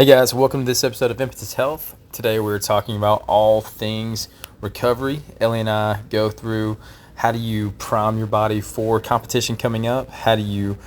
Hey guys, welcome to this episode of Impetus Health. Today we're talking about all things recovery. Ellie and I go through how do you prime your body for competition coming up, how do you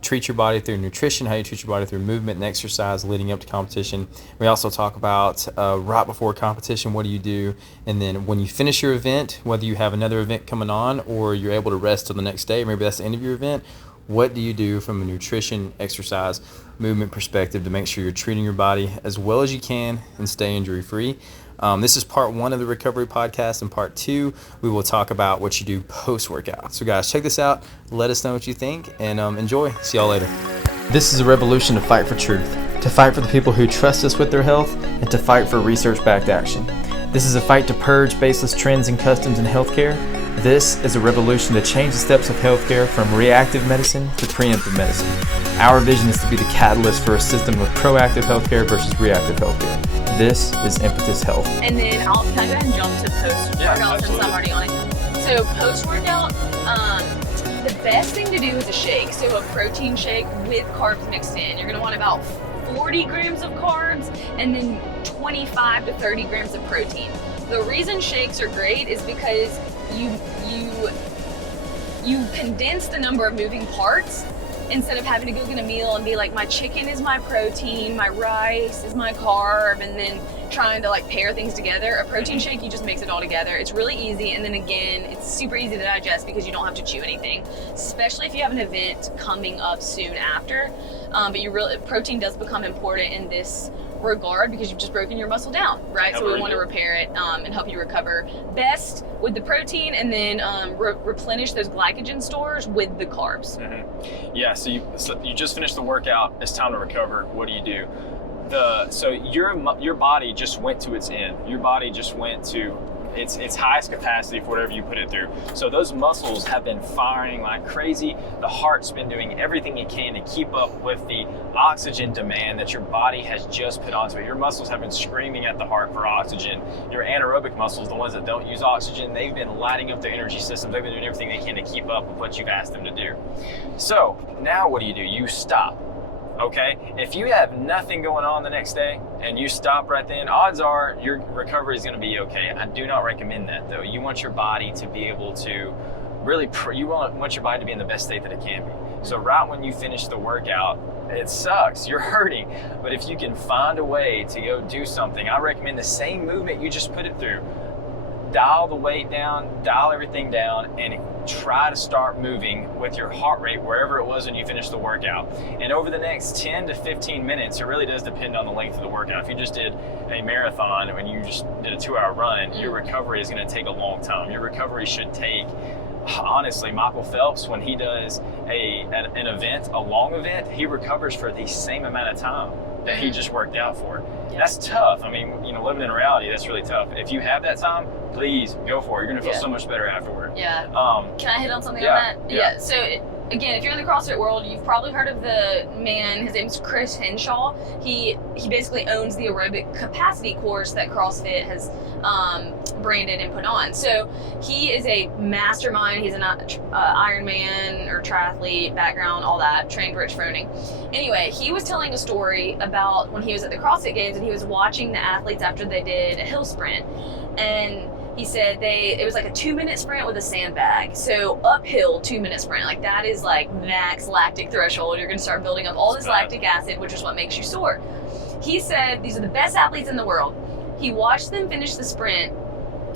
treat your body through nutrition, how you treat your body through movement and exercise leading up to competition. We also talk about right before competition, what do you do, and then when you finish your event, whether you have another event coming on or you're able to rest till the next day, maybe that's the end of your event, what do you do from a nutrition, exercise, movement perspective to make sure you're treating your body as well as you can and stay injury free. This is part one of the recovery podcast. In part two, we will talk about what you do post-workout. So guys, check this out. Let us know what you think and enjoy. See y'all later. This is a revolution to fight for truth, to fight for the people who trust us with their health, and to fight for research-backed action. This is a fight to purge baseless trends and customs in healthcare. This is a revolution to change the steps of healthcare from reactive medicine to preemptive medicine. Our vision is to be the catalyst for a system of proactive healthcare versus reactive healthcare. This is Impetus Health. And then can I go ahead and jump to post-workout since I'm already on it? So post-workout, the best thing to do is a shake. So a protein shake with carbs mixed in. You're gonna want about 40 grams of carbs and then 25 to 30 grams of protein. The reason shakes are great is because you condense the number of moving parts instead of having to go get a meal and be like, my chicken is my protein, my rice is my carb, and then trying to like pair things together. A protein shake, you just mix it all together. It's really easy, and then again, it's super easy to digest because you don't have to chew anything, especially if you have an event coming up soon after. But protein does become important in this regard because you've just broken your muscle down, right? So we want to repair it and help you recover best with the protein, and then replenish those glycogen stores with the carbs. Mm-hmm. Yeah, so you just finished the workout, it's time to recover. What do you do? So your body just went to its end. Your body just went to its highest capacity for whatever you put it through. So those muscles have been firing like crazy. The heart's been doing everything it can to keep up with the oxygen demand that your body has just put onto it. Your muscles have been screaming at the heart for oxygen. Your anaerobic muscles, the ones that don't use oxygen, they've been lighting up their energy systems. They've been doing everything they can to keep up with what you've asked them to do. So now what do? You stop. Okay, if you have nothing going on the next day and you stop right then, odds are your recovery is going to be okay. I do not recommend that though. You want your body to be able to really, you want your body to be in the best state that it can be. So right when you finish the workout, it sucks, you're hurting, but if you can find a way to go do something, I recommend the same movement you just put it through. Dial the weight down, dial everything down, and try to start moving with your heart rate wherever it was when you finished the workout. And over the next 10 to 15 minutes, it really does depend on the length of the workout. If you just did a marathon and you just did a 2-hour run, your recovery is going to take a long time. Your recovery should take, honestly, Michael Phelps, when he does an event, a long event, he recovers for the same amount of time that he just worked out for. That's tough. I mean, living in reality, that's really tough. If you have that time, please go for it. You're gonna feel so much better afterward. Yeah. Can I hit on something on that? Yeah. So again, if you're in the CrossFit world, you've probably heard of the man. His name's Chris Henshaw. He basically owns the aerobic capacity course that CrossFit has branded and put on. So he is a mastermind. He's an Ironman or triathlete background, all that, trained Rich Froning. Anyway, he was telling a story about when he was at the CrossFit Games and he was watching the athletes after they did a hill sprint. And he said it was like a 2-minute sprint with a sandbag. So uphill 2-minute sprint, like that is like max lactic threshold. You're gonna start building up all this lactic acid, which is what makes you sore. He said these are the best athletes in the world. He watched them finish the sprint,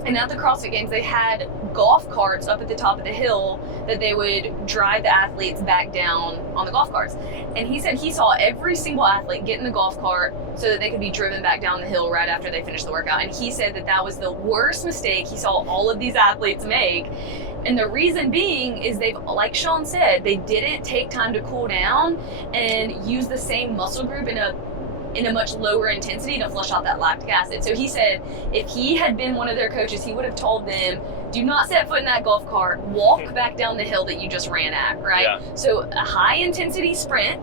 and at the CrossFit Games, they had golf carts up at the top of the hill that they would drive the athletes back down on the golf carts. And he said he saw every single athlete get in the golf cart so that they could be driven back down the hill right after they finished the workout. And he said that was the worst mistake he saw all of these athletes make. And the reason being is like Sean said, they didn't take time to cool down and use the same muscle group in a much lower intensity to flush out that lactic acid. So he said if he had been one of their coaches, he would have told them, do not set foot in that golf cart, walk back down the hill that you just ran at, right? Yeah. So a high intensity sprint,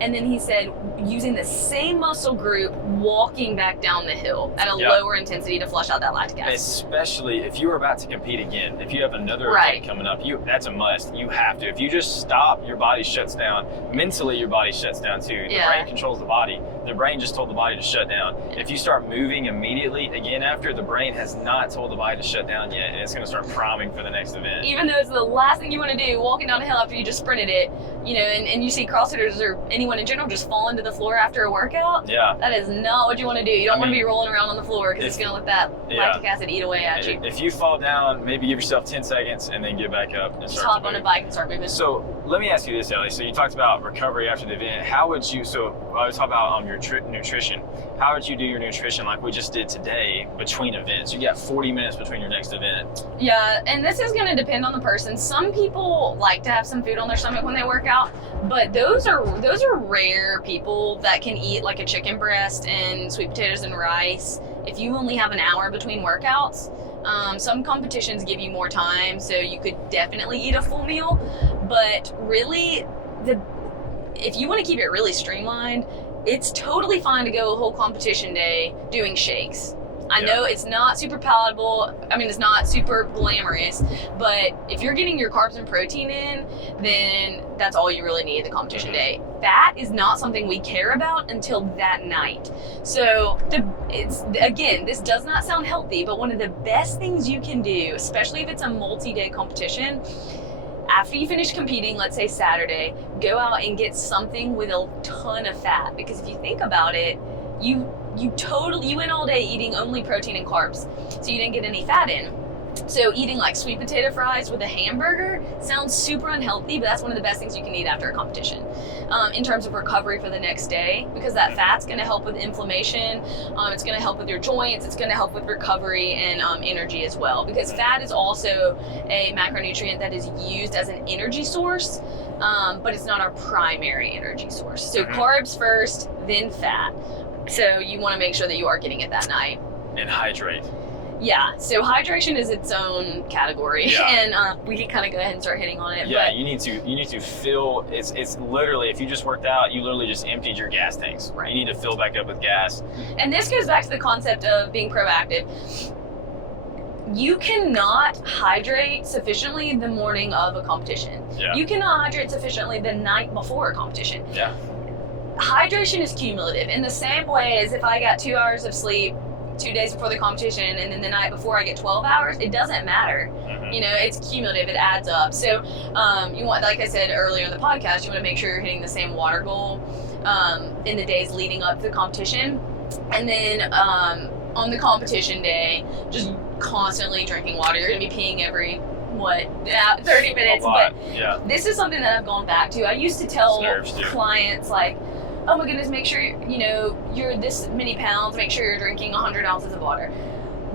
And then he said using the same muscle group, walking back down the hill at a lower intensity to flush out that lactic acid. Especially if you are about to compete again. If you have another event coming up, that's a must. You have to. If you just stop, your body shuts down. Mentally, your body shuts down too. The brain controls the body. The brain just told the body to shut down. If you start moving immediately again after, the brain has not told the body to shut down yet, and it's going to start priming for the next event. Even though it's the last thing you want to do, walking down a hill after you just sprinted it, you know, and you see CrossFitters or anyone in general just fall into the floor after a workout. Yeah. That is not what you want to do. You don't want to be rolling around on the floor because it's going to let that lactic acid eat away at you. If you fall down, maybe give yourself 10 seconds and then get back up and start hop on a bike and start moving. So let me ask you this, Ellie. So you talked about recovery after the event. How would you, so I was talking about your nutrition. How would you do your nutrition like we just did today between events? You got 40 minutes between your next event. Yeah, and this is going to depend on the person. Some people like to have some food on their stomach when they work out, but those are rare people that can eat like a chicken breast and sweet potatoes and rice if you only have an hour between workouts. Some competitions give you more time, so you could definitely eat a full meal, but really, if you want to keep it really streamlined, it's totally fine to go a whole competition day doing shakes. I know it's not super palatable. I mean, it's not super glamorous, but if you're getting your carbs and protein in, then that's all you really need the competition day. Fat is not something we care about until that night. So again, this does not sound healthy, but one of the best things you can do, especially if it's a multi-day competition, after you finish competing, let's say Saturday, go out and get something with a ton of fat. Because if you think about it, you went all day eating only protein and carbs, so you didn't get any fat in. So eating like sweet potato fries with a hamburger sounds super unhealthy, but that's one of the best things you can eat after a competition in terms of recovery for the next day, because that fat's going to help with inflammation, it's going to help with your joints, it's going to help with recovery and energy as well, because fat is also a macronutrient that is used as an energy source, but it's not our primary energy source. So carbs first, then fat. So you want to make sure that you are getting it that night. And hydrate. Yeah, so hydration is its own category, and we can kind of go ahead and start hitting on it. Yeah, but you need to fill. It's literally, if you just worked out, you literally just emptied your gas tanks. Right. You need to fill back up with gas. And this goes back to the concept of being proactive. You cannot hydrate sufficiently the morning of a competition. Yeah. You cannot hydrate sufficiently the night before a competition. Yeah. Hydration is cumulative in the same way as if I got 2 hours of sleep 2 days before the competition and then the night before I get 12 hours, it doesn't matter. You know, it's cumulative, it adds up. So you want, like I said earlier in the podcast, you want to make sure you're hitting the same water goal in the days leading up to the competition. And then on the competition day, just constantly drinking water. You're going to be peeing every 30 minutes. But this is something that I've gone back to. I used to tell clients, like, oh my goodness, make sure, you're this many pounds, make sure you're drinking 100 ounces of water.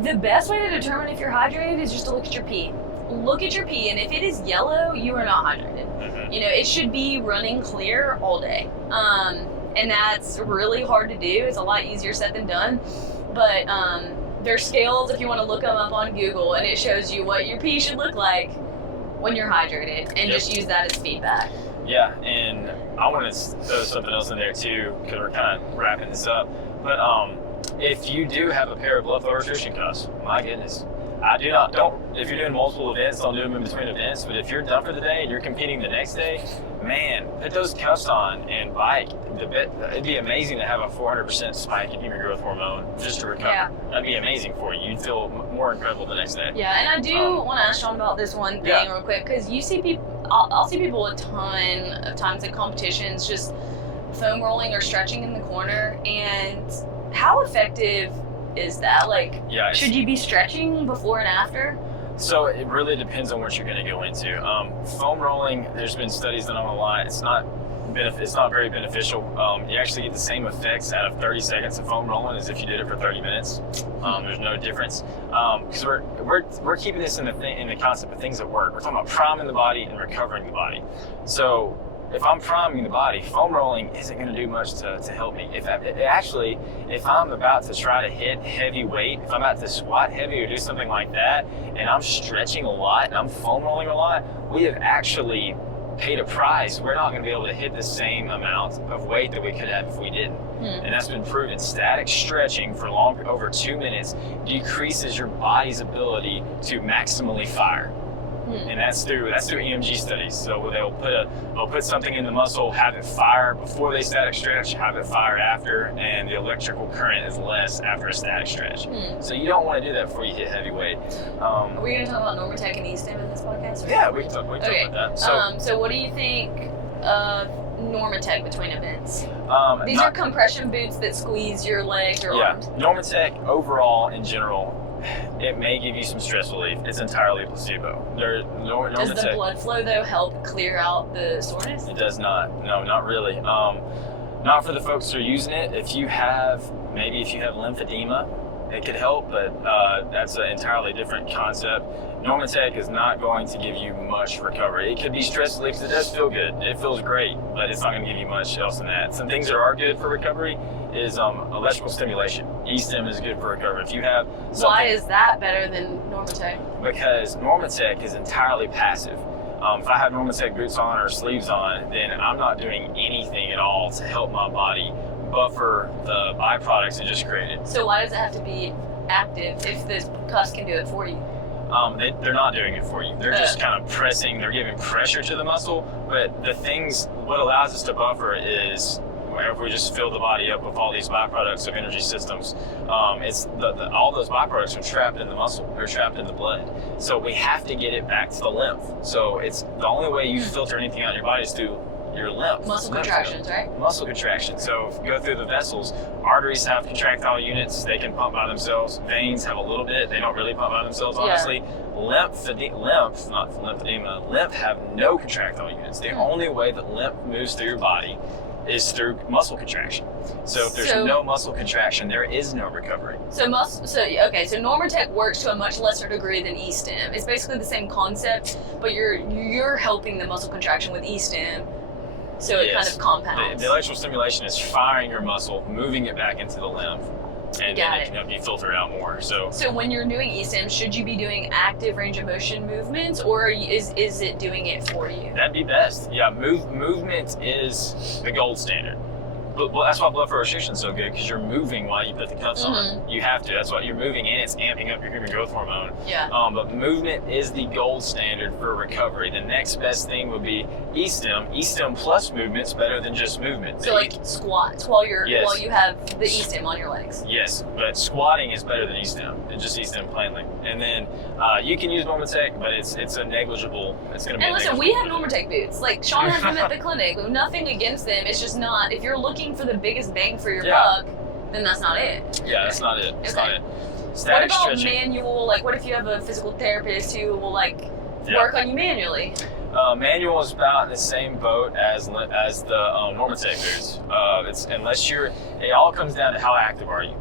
The best way to determine if you're hydrated is just to look at your pee. Look at your pee, and if it is yellow, you are not hydrated. It should be running clear all day. And that's really hard to do. It's a lot easier said than done. But there's scales if you want to look them up on Google, and it shows you what your pee should look like when you're hydrated, and just use that as feedback. Yeah, and I want to throw something else in there too, because we're kind of wrapping this up. But if you do have a pair of blood flow restriction cuffs, my goodness, if you're doing multiple events, don't do them in between events. But if you're done for the day and you're competing the next day, man, put those cuffs on and bike. It'd be amazing to have a 400% spike in human growth hormone just to recover. Yeah. That'd be amazing for you. You'd feel more incredible the next day. Yeah, and I do want to ask Sean about this one thing real quick, because you see people. I'll see people a ton of times in competitions just foam rolling or stretching in the corner, and how effective is that? Like, should you be stretching before and after? So it really depends on what you're going to go into. Foam rolling, there's been studies done on a lot. It's not very beneficial. You actually get the same effects out of 30 seconds of foam rolling as if you did it for 30 minutes. There's no difference, because we're keeping this in the concept of things that work. We're talking about priming the body and recovering the body. So if I'm priming the body, foam rolling isn't going to do much to help me. If I'm about to try to hit heavy weight, if I'm about to squat heavy or do something like that, and I'm stretching a lot and I'm foam rolling a lot, we have actually paid a price, we're not going to be able to hit the same amount of weight that we could have if we didn't. And that's been proven. Static stretching for over 2 minutes decreases your body's ability to maximally fire. And that's through EMG studies. So they'll put something in the muscle, have it fire before they static stretch, have it fire after, and the electrical current is less after a static stretch. So you don't want to do that before you hit heavy weight. Are we going to talk about Normatec and E-stim in this podcast? Yeah, we can talk about that. So what do you think of Normatec between events? These are compression boots that squeeze your legs or arms. Normatec overall in general, it may give you some stress relief. It's entirely placebo. Does the blood flow though help clear out the soreness? It does not. No, not really. Not for the folks who are using it. If you have lymphedema, it could help, but that's an entirely different concept. Normatec is not going to give you much recovery. It could be stress relief because it does feel good. It feels great, but it's not going to give you much else than that. Some things that are good for recovery is electrical stimulation. E-stim is good for recovery. If you have why is that better than Normatec? Because Normatec is entirely passive. If I have Normatec boots on or sleeves on, then I'm not doing anything at all to help my body buffer the byproducts it just created. So why does it have to be active if the cuffs can do it for you? They're not doing it for you. They're just kind of pressing, they're giving pressure to the muscle, but what allows us to buffer is if we just fill the body up with all these byproducts of energy systems, it's all those byproducts are trapped in the muscle, they're trapped in the blood. So we have to get it back to the lymph. So it's the only way you filter anything out in your body is through your lymph. Muscle contractions, right? Muscle contraction. So if you go through the vessels, arteries have contractile units, they can pump by themselves. Veins have a little bit, they don't really pump by themselves, honestly. Lymph have no contractile units. The only way that lymph moves through your body is through muscle contraction. So if there's no muscle contraction, there is no recovery. So Normatec works to a much lesser degree than E-stim. It's basically the same concept, but you're helping the muscle contraction with E-stim. So it kind of compounds. The electrical stimulation is firing your muscle, moving it back into the lymph, and then it can help you filter out more. So when you're doing E-stim, should you be doing active range of motion movements, or is it doing it for you? That'd be best. Yeah, movement is the gold standard. Well, that's why blood flow restriction is so good, because you're moving while you put the cuffs on. You have to. That's why you're moving, and it's amping up your human growth hormone. Yeah. But movement is the gold standard for recovery. The next best thing would be E-stim. E-stim plus movement's better than just movement. So like squats while you have the E-stim on your legs. Yes, but squatting is better than E-stim. It's just E-stim plainly. And then you can use Normatec, but it's a negligible. It's going to be. And listen, we have Normatec boots. Like Sean has them at the clinic. Nothing against them. It's just not. If you're looking for the biggest bang for your buck, then that's not it. Yeah, that's not it. That's not it. What about manual? Like, what if you have a physical therapist who will work on you manually? Manual is about in the same boat as the Normatec boots. It all comes down to how active are you.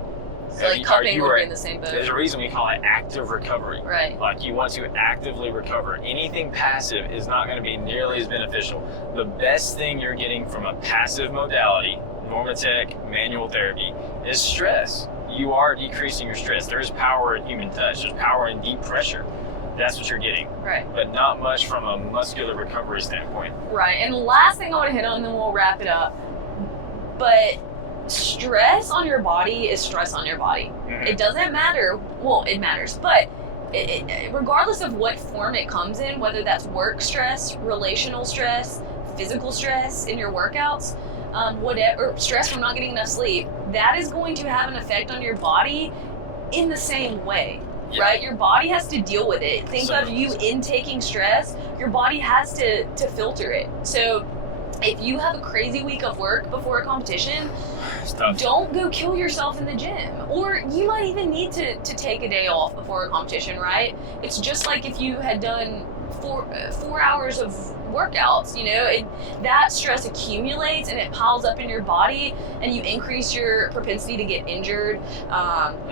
So cupping would be in the same boat. There's a reason we call it active recovery. Right. Like you want to actively recover. Anything passive is not going to be nearly as beneficial. The best thing you're getting from a passive modality, Normatec, manual therapy, is stress. You are decreasing your stress. There's power in human touch. There's power in deep pressure. That's what you're getting. Right. But not much from a muscular recovery standpoint. Right. And last thing I want to hit on, and then we'll wrap it up. But stress on your body is stress on your body. It doesn't matter. Well, it matters, but regardless of what form it comes in, whether that's work stress, relational stress, physical stress in your workouts, whatever, stress from not getting enough sleep, that is going to have an effect on your body in the same way. Yeah. Right? Your body has to deal with it. Think of you intaking stress, your body has to filter it. So if you have a crazy week of work before a competition, don't go kill yourself in the gym. Or you might even need to take a day off before a competition, right? It's just like if you had done four hours of workouts, that stress accumulates and it piles up in your body, and you increase your propensity to get injured.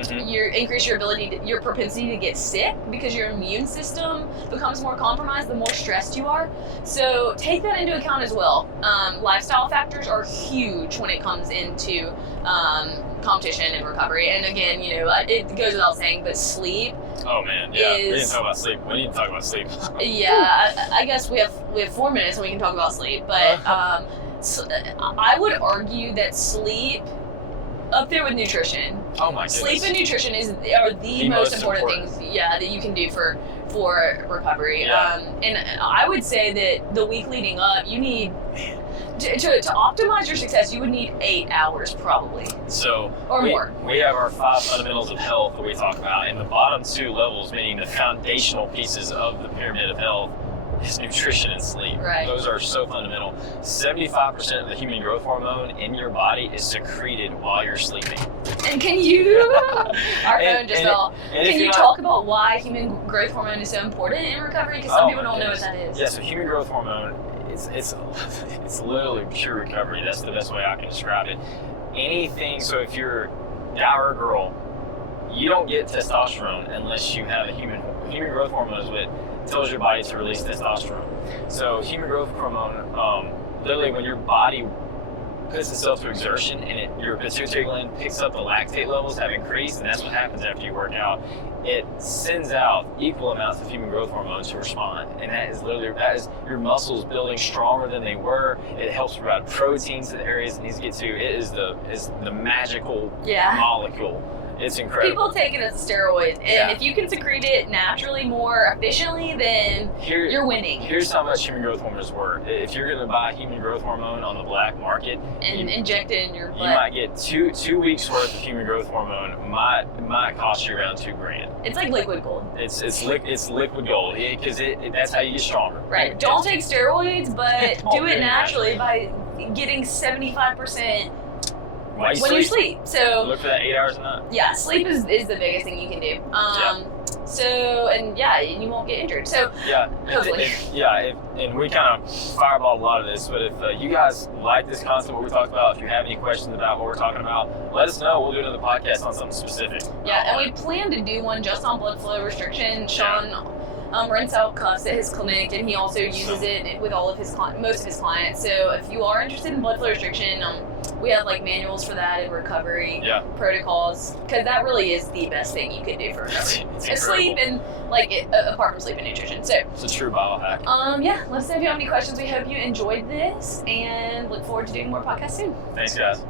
You increase your propensity to get sick because your immune system becomes more compromised the more stressed you are. So take that into account as well. Lifestyle factors are huge when it comes into competition and recovery. And again, it goes without saying, but sleep Oh man, yeah. We didn't talk about sleep. We need to talk about sleep. Yeah, I guess we have 4 minutes and we can talk about sleep. But so, I would argue that sleep up there with nutrition. Oh my goodness. Sleep and nutrition are the most important things, that you can do for recovery. Yeah. And I would say that the week leading up, you need to optimize your success. You would need 8 hours probably. So more. We have our 5 fundamentals of health that we talk about, and the bottom 2 levels, meaning the foundational pieces of the pyramid of health, is nutrition and sleep. Right. Those are so fundamental. 75% of the human growth hormone in your body is secreted while you're sleeping. And can you, our phone just fell. Can you talk about why human growth hormone is so important in recovery? Because some people don't know what that is. Yeah, so human growth hormone, it's literally pure recovery. That's the best way I can describe it. Anything, so if you're a guy or a girl, you don't get testosterone unless you have a human growth hormone is what tells your body to release testosterone. So human growth hormone, literally when your body puts itself to exertion and your pituitary gland picks up the lactate levels have increased, and that's what happens after you work out. It sends out equal amounts of human growth hormone to respond, and that is your muscles building stronger than they were. It helps provide protein to the areas it needs to get to. It is the magical molecule. It's incredible. People take it as a steroid, and if you can secrete it naturally more efficiently, then you're winning. Here's how much human growth hormone is worth. If you're going to buy human growth hormone on the black market and inject it in your butt, you might get two weeks worth of human growth hormone. Might cost you around $2,000. It's like liquid gold. It's liquid gold because that's how you get stronger. Right. Don't take steroids, but do it naturally by getting 75%. When you sleep. So look for that 8 hours a night. Yeah, sleep is the biggest thing you can do. So, and you won't get injured. So hopefully. And we kind of fireballed a lot of this, but if you guys like this concept, what we talked about, if you have any questions about what we're talking about, let us know. We'll do another podcast on something specific. Yeah, and we plan to do one just on blood flow restriction. Sean rents out cuffs at his clinic, and he also uses it with most of his clients. So if you are interested in blood flow restriction, we have like manuals for that and recovery protocols, because that really is the best thing you can do for recovery. It's sleep and apart from sleep and nutrition. So it's a true biohack. Let us know if you have any questions. We hope you enjoyed this and look forward to doing more podcasts soon. Thanks, guys.